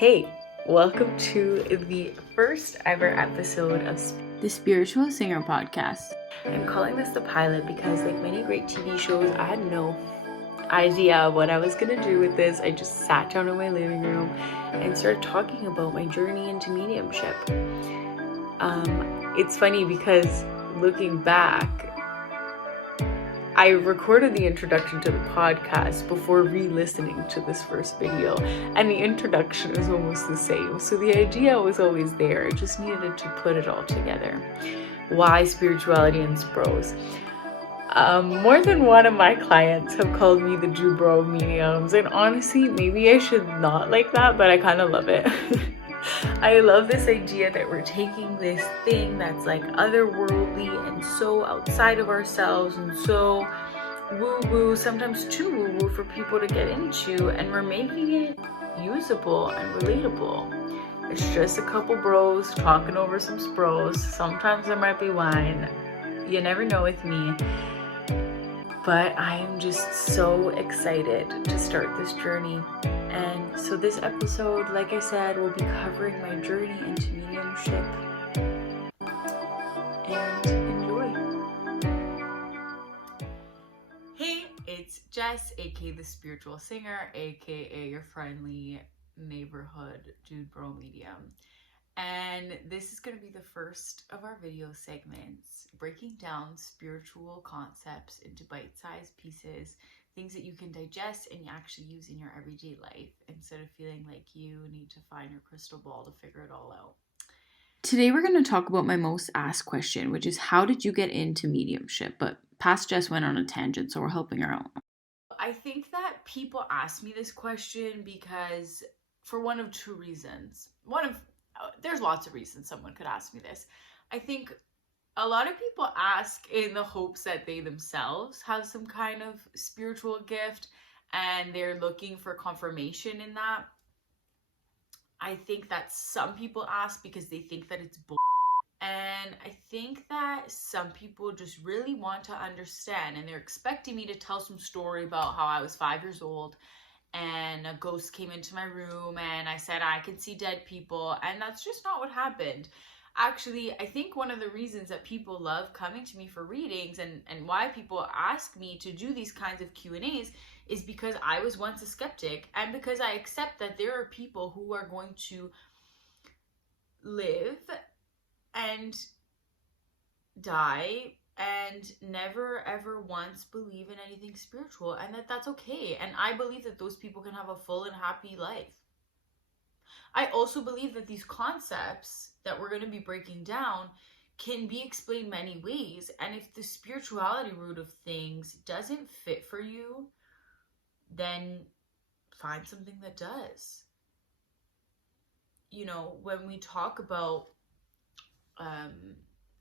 Hey, welcome to the first ever episode of the Spiritual Singer Podcast. I'm calling this the pilot because, like many great TV shows, I had no idea what I was gonna do with this. I just sat down in my living room and started talking about my journey into mediumship. It's funny because looking back, I recorded the introduction to the podcast before re-listening to this first video, and the introduction is almost the same. So the idea was always there. I just needed to put it all together. Why spirituality and spros? More than one of my clients have called me the Jew bro of mediums, and honestly, maybe I should not like that, but I kind of love it. I love this idea that we're taking this thing that's like otherworldly and so outside of ourselves and so woo-woo, sometimes too woo-woo for people to get into, and we're making it usable and relatable. It's just a couple bros talking over some spros. Sometimes there might be wine. You never know with me. But I am just so excited to start this journey. And so this episode, like I said, will be covering my journey into mediumship. And enjoy. Hey, it's Jess, aka the Spiritual Singer, aka your friendly neighborhood dude bro medium. And this is going to be the first of our video segments, breaking down spiritual concepts into bite-sized pieces, things that you can digest and actually use in your everyday life instead of feeling like you need to find your crystal ball to figure it all out. Today we're going to talk about my most asked question, which is how did you get into mediumship? But past Jess went on a tangent, so we're helping her out. I think that people ask me this question because for one of two reasons. There's lots of reasons someone could ask me this. I think a lot of people ask in the hopes that they themselves have some kind of spiritual gift and they're looking for confirmation in that. I think that some people ask because they think that it's bull. And I think that some people just really want to understand, and they're expecting me to tell some story about how I was 5 years old and a ghost came into my room and I said I could see dead people, and that's just not what happened. Actually, I think one of the reasons that people love coming to me for readings and why people ask me to do these kinds of Q&As is because I was once a skeptic, and because I accept that there are people who are going to live and die and never ever once believe in anything spiritual, and that's okay. And I believe that those people can have a full and happy life. I also believe that these concepts that we're going to be breaking down can be explained many ways, and if the spirituality root of things doesn't fit for you, then find something that does. You know, when we talk about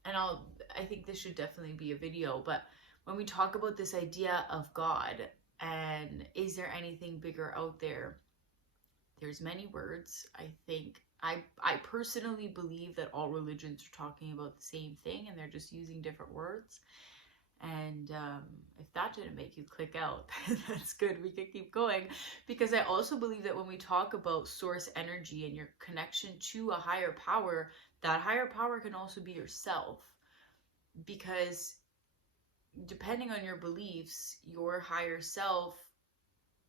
and I think this should definitely be a video, but when we talk about this idea of God and is there anything bigger out there, there's many words. I think I personally believe that all religions are talking about the same thing and they're just using different words. And if that didn't make you click out, that's good. We can keep going, because I also believe that when we talk about source energy and your connection to a higher power, that higher power can also be yourself, because depending on your beliefs, your higher self,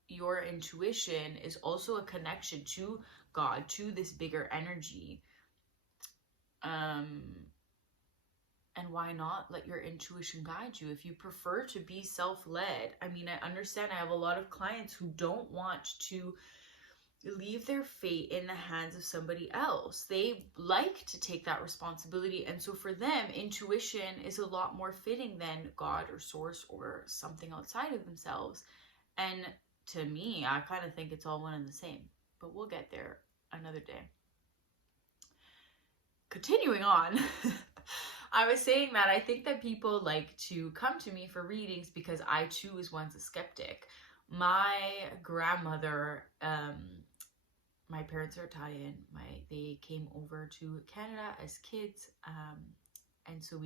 your intuition is also a connection to God, to this bigger energy. And why not let your intuition guide you? If you prefer to be self-led, I mean, I understand I have a lot of clients who don't want to leave their fate in the hands of somebody else. They like to take that responsibility. And so for them, intuition is a lot more fitting than God or source or something outside of themselves. And to me, I kind of think it's all one and the same, but we'll get there another day. Continuing on, I was saying that I think that people like to come to me for readings because I too was once a skeptic. My grandmother, my parents are Italian. They came over to Canada as kids, and so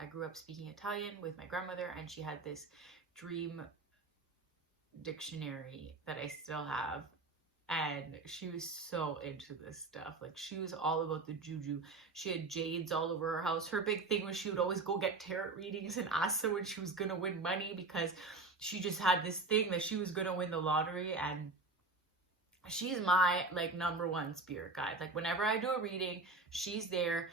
I grew up speaking Italian with my grandmother, and she had this dream dictionary that I still have. And she was so into this stuff. Like, she was all about the juju. She had jades all over her house. Her big thing was she would always go get tarot readings and ask someone she was gonna win money, because she just had this thing that she was gonna win the lottery. And she's my like number one spirit guide. Like, whenever I do a reading, she's there.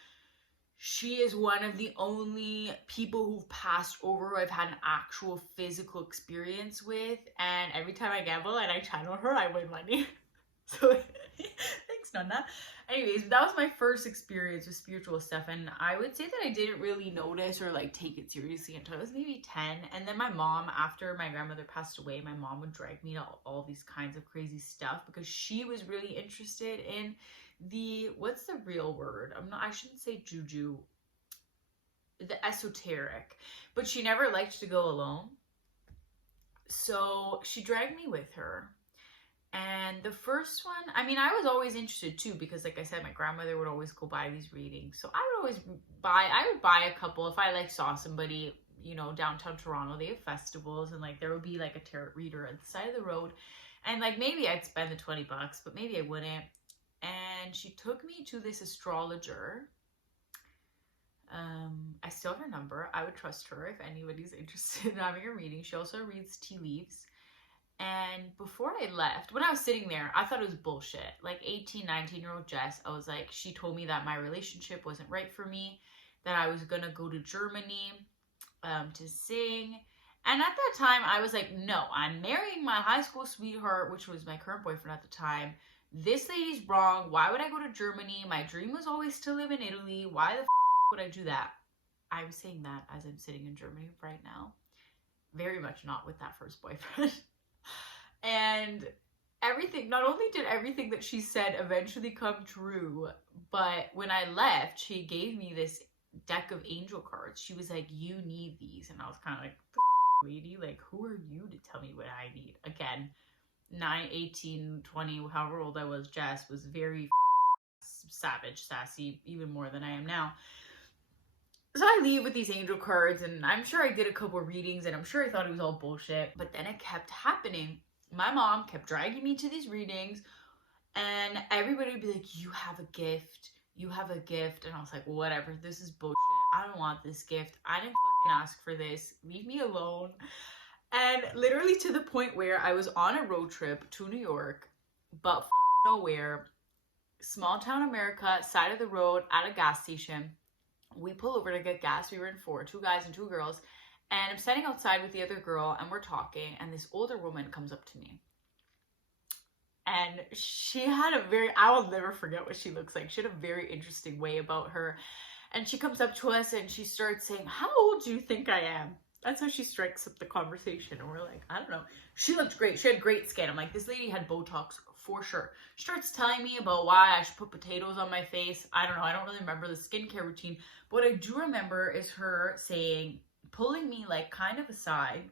She is one of the only people who've passed over who I've had an actual physical experience with. And every time I gamble and I channel her, I win money. So thanks, Nonna. Anyways, that was my first experience with spiritual stuff. And I would say that I didn't really notice or like take it seriously until I was maybe 10. And then my mom, after my grandmother passed away, my mom would drag me to all these kinds of crazy stuff, because she was really interested in what's the real word? I shouldn't say juju, the esoteric, but she never liked to go alone. So she dragged me with her. And the first one, I mean, I was always interested too, because like I said, my grandmother would always go buy these readings. So I would buy a couple if I like saw somebody, you know, downtown Toronto, they have festivals, and like there would be like a tarot reader at the side of the road. And like maybe I'd spend the $20, but maybe I wouldn't. And she took me to this astrologer. I still have her number. I would trust her if anybody's interested in having a reading. She also reads tea leaves. And before I left, when I was sitting there, I thought it was bullshit. Like 18, 19-year-old Jess, I was like, she told me that my relationship wasn't right for me, that I was going to go to Germany to sing. And at that time, I was like, no, I'm marrying my high school sweetheart, which was my current boyfriend at the time. This lady's wrong. Why would I go to Germany? My dream was always to live in Italy. Why the would I do that? I'm saying that as I'm sitting in Germany right now. Very much not with that first boyfriend. And everything, not only did everything that she said eventually come true, but when I left, she gave me this deck of angel cards. She was like, you need these. And I was kind of like, lady, like, who are you to tell me what I need? Again, 9, 18, 20, however old I was, Jess was very savage, sassy, even more than I am now. So I leave with these angel cards, and I'm sure I did a couple readings, and I'm sure I thought it was all bullshit, but then it kept happening. My mom kept dragging me to these readings, and everybody would be like, you have a gift, you have a gift. And I was like, whatever, this is bullshit. I don't want this gift. I didn't fucking ask for this. Leave me alone. And literally to the point where I was on a road trip to New York, but nowhere, small town America, side of the road at a gas station. We pull over to get gas. We were in 4, 2 guys and 2 girls. And I'm standing outside with the other girl, and we're talking, and this older woman comes up to me. And she had I will never forget what she looks like. She had a very interesting way about her. And she comes up to us, and she starts saying, how old do you think I am? That's how she strikes up the conversation. And we're like, I don't know. She looked great. She had great skin. I'm like, this lady had Botox for sure. She starts telling me about why I should put potatoes on my face. I don't know. I don't really remember the skincare routine. But what I do remember is her saying, pulling me like kind of aside,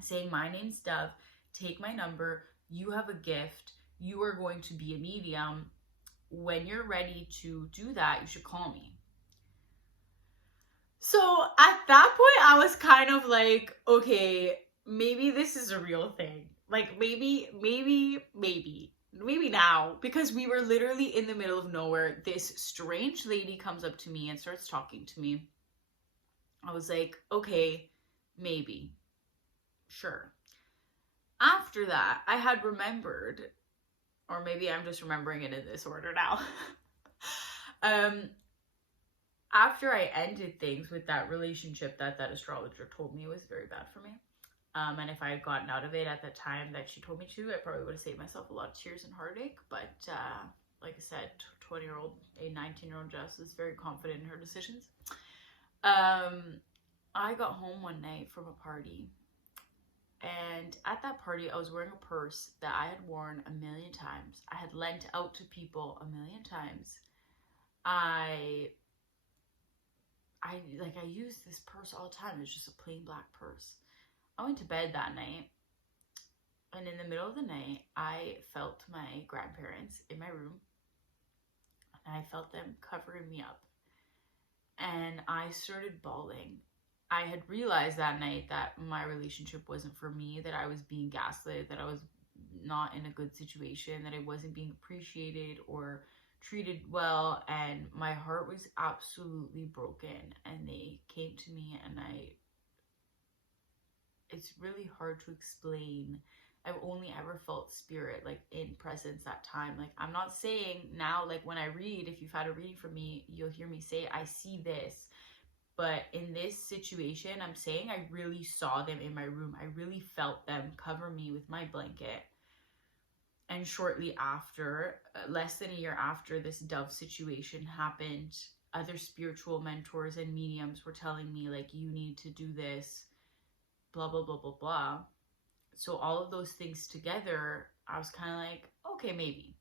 saying, my name's Dove, take my number, you have a gift, you are going to be a medium. When you're ready to do that, you should call me. So at that point, I was kind of like, okay, maybe this is a real thing. Like maybe now, because we were literally in the middle of nowhere. This strange lady comes up to me and starts talking to me. I was like, okay, maybe, sure. After that, I had remembered, or maybe I'm just remembering it in this order now. After I ended things with that relationship that astrologer told me was very bad for me. And if I had gotten out of it at the time that she told me to, I probably would have saved myself a lot of tears and heartache. But like I said, 20-year-old, a 19-year-old Jess is very confident in her decisions. I got home one night from a party, and at that party I was wearing a purse that I had worn a million times. I had lent out to people a million times. I use this purse all the time. It's just a plain black purse. I went to bed that night, and in the middle of the night I felt my grandparents in my room, and I felt them covering me up, and I started bawling. I had realized that night that my relationship wasn't for me, that I was being gaslit, that I was not in a good situation, that I wasn't being appreciated or treated well, and my heart was absolutely broken. And they came to me, and it's really hard to explain. I've only ever felt spirit like in presence that time. Like, I'm not saying now, like when I read, if you've had a reading from me, you'll hear me say I see this. But in this situation, I'm saying I really saw them in my room. I really felt them cover me with my blanket. And shortly after, less than a year after this dove situation happened, other spiritual mentors and mediums were telling me, like, you need to do this, blah, blah, blah, blah, blah. So all of those things together, I was kind of like, okay, maybe.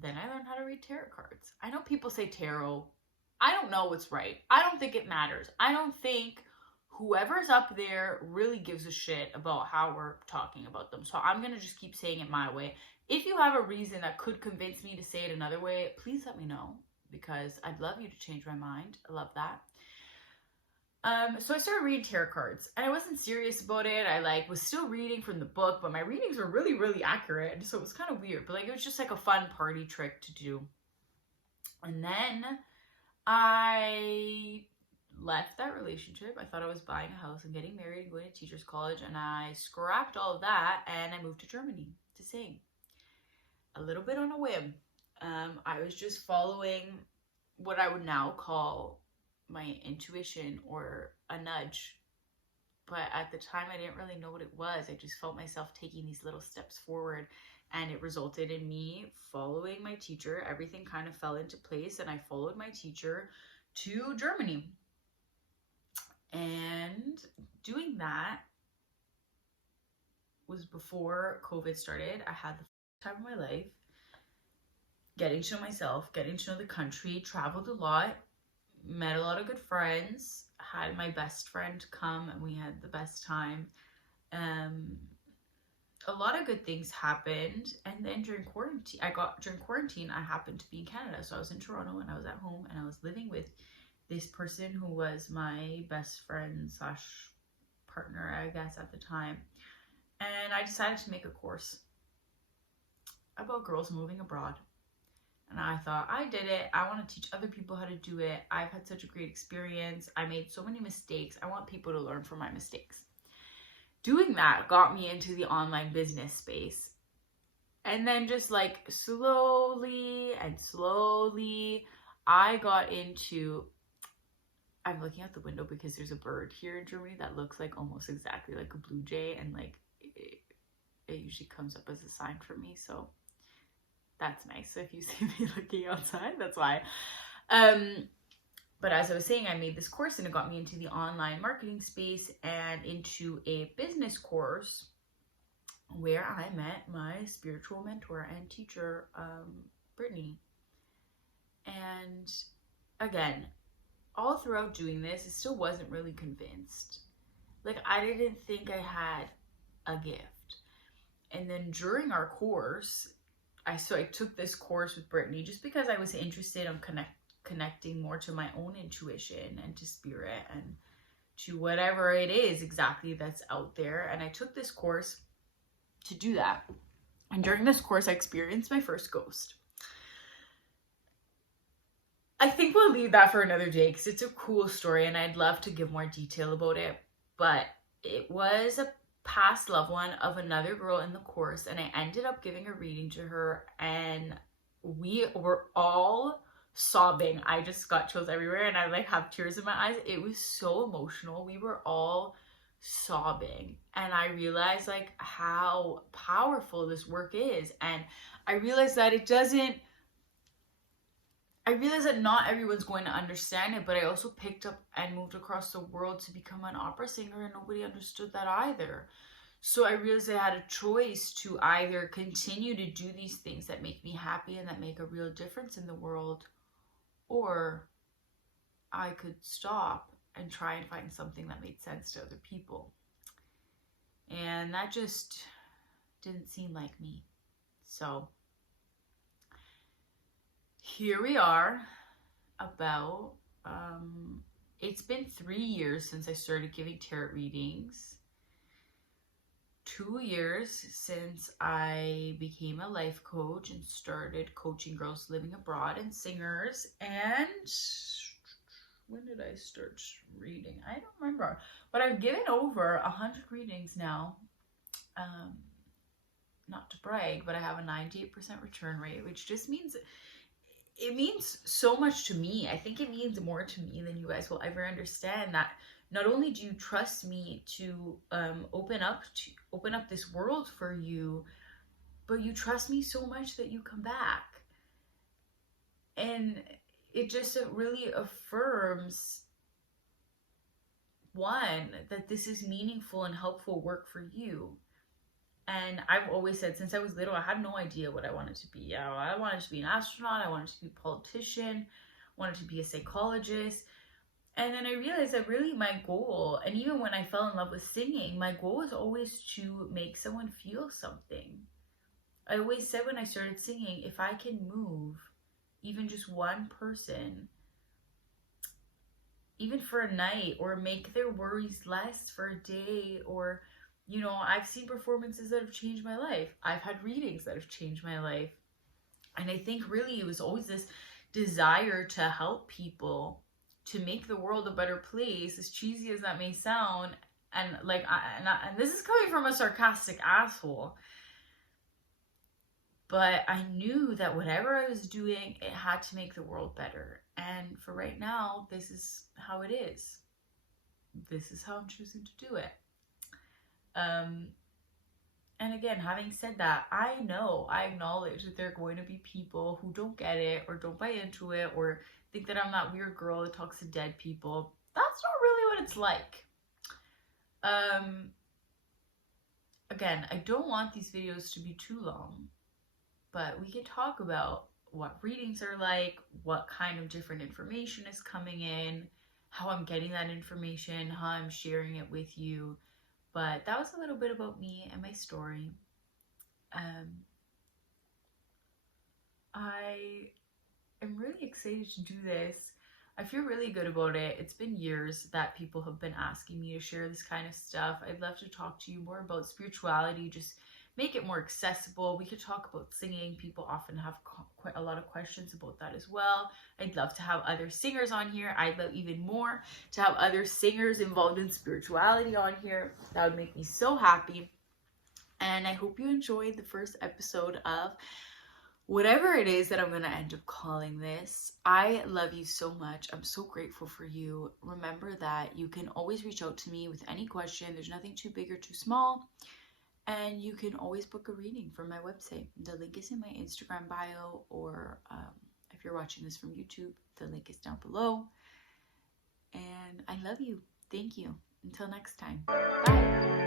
Then I learned how to read tarot cards. I know people say tarot. I don't know what's right. I don't think it matters. I don't think whoever's up there really gives a shit about how we're talking about them. So I'm going to just keep saying it my way. If you have a reason that could convince me to say it another way, please let me know, because I'd love you to change my mind. I love that. So I started reading tarot cards, and I wasn't serious about it. I was still reading from the book, but my readings were really, really accurate. So it was kind of weird, but it was just like a fun party trick to do. And then I left that relationship. I thought I was buying a house and getting married and going to teacher's college, and I scrapped all of that, and I moved to Germany to sing. A little bit on a whim. I was just following what I would now call my intuition or a nudge. But at the time, I didn't really know what it was. I just felt myself taking these little steps forward, and it resulted in me following my teacher. Everything kind of fell into place, and I followed my teacher to Germany. And doing that was before COVID started. I had the time of my life, getting to know myself, getting to know the country, traveled a lot, met a lot of good friends, had my best friend come, and we had the best time. A lot of good things happened. And then during quarantine, I happened to be in Canada. So I was in Toronto, and I was at home, and I was living with this person who was my best friend / partner, I guess, at the time. And I decided to make a course about girls moving abroad. And I thought, I did it. I want to teach other people how to do it. I've had such a great experience. I made so many mistakes. I want people to learn from my mistakes. Doing that got me into the online business space. And then just like slowly, I got into, I'm looking out the window because there's a bird here in Germany that looks like almost exactly like a blue jay. And like, it usually comes up as a sign for me. So that's nice. So if you see me looking outside, that's why. But as I was saying, I made this course, and it got me into the online marketing space and into a business course where I met my spiritual mentor and teacher, Brittany. And again, all throughout doing this, I still wasn't really convinced. Like, I didn't think I had a gift. And then during our course, I took this course with Brittany just because I was interested in connecting more to my own intuition and to spirit and to whatever it is exactly that's out there. And I took this course to do that. And during this course, I experienced my first ghost. I think we'll leave that for another day because it's a cool story, and I'd love to give more detail about it. But it was a past loved one of another girl in the course, and I ended up giving a reading to her, and we were all sobbing. I just got chills everywhere, and I like have tears in my eyes. It was so emotional. We were all sobbing, and I realized like how powerful this work is. And I realized that not everyone's going to understand it, but I also picked up and moved across the world to become an opera singer, and nobody understood that either. So I realized I had a choice to either continue to do these things that make me happy and that make a real difference in the world, or I could stop and try and find something that made sense to other people. And that just didn't seem like me. So here we are. It's been 3 years since I started giving tarot readings. 2 years since I became a life coach and started coaching girls living abroad and singers. And when did I start reading? I don't remember, but I've given over 100 readings now. Not to brag, but I have a 98% return rate, which just means it means so much to me. I think it means more to me than you guys will ever understand, that not only do you trust me to open up this world for you, but you trust me so much that you come back. And it just really affirms, one, that this is meaningful and helpful work for you. And I've always said, since I was little, I had no idea what I wanted to be. You know, I wanted to be an astronaut, I wanted to be a politician, wanted to be a psychologist. And then I realized that really my goal, and even when I fell in love with singing, my goal was always to make someone feel something. I always said when I started singing, if I can move even just one person, even for a night, or make their worries less for a day, or, you know, I've seen performances that have changed my life. I've had readings that have changed my life. And I think really it was always this desire to help people, to make the world a better place, as cheesy as that may sound. And like, and this is coming from a sarcastic asshole, but I knew that whatever I was doing, it had to make the world better. And for right now, this is how it is. This is how I'm choosing to do it. And again, having said that, I acknowledge that there are going to be people who don't get it, or don't buy into it, or think that I'm that weird girl that talks to dead people. That's not really what it's like. Again, I don't want these videos to be too long, but we can talk about what readings are like, what kind of different information is coming in, how I'm getting that information, how I'm sharing it with you. But that was a little bit about me and my story. I am really excited to do this. I feel really good about it. It's been years that people have been asking me to share this kind of stuff. I'd love to talk to you more about spirituality, just make it more accessible. We could talk about singing. People often have quite a lot of questions about that as well. I'd love to have other singers on here. I'd love even more to have other singers involved in spirituality on here. That would make me so happy. And I hope you enjoyed the first episode of whatever it is that I'm going to end up calling this. I love you so much. I'm so grateful for you. Remember that you can always reach out to me with any question. There's nothing too big or too small. And you can always book a reading from my website. The link is in my Instagram bio, or if you're watching this from YouTube, the link is down below. And I love you. Thank you. Until next time. Bye.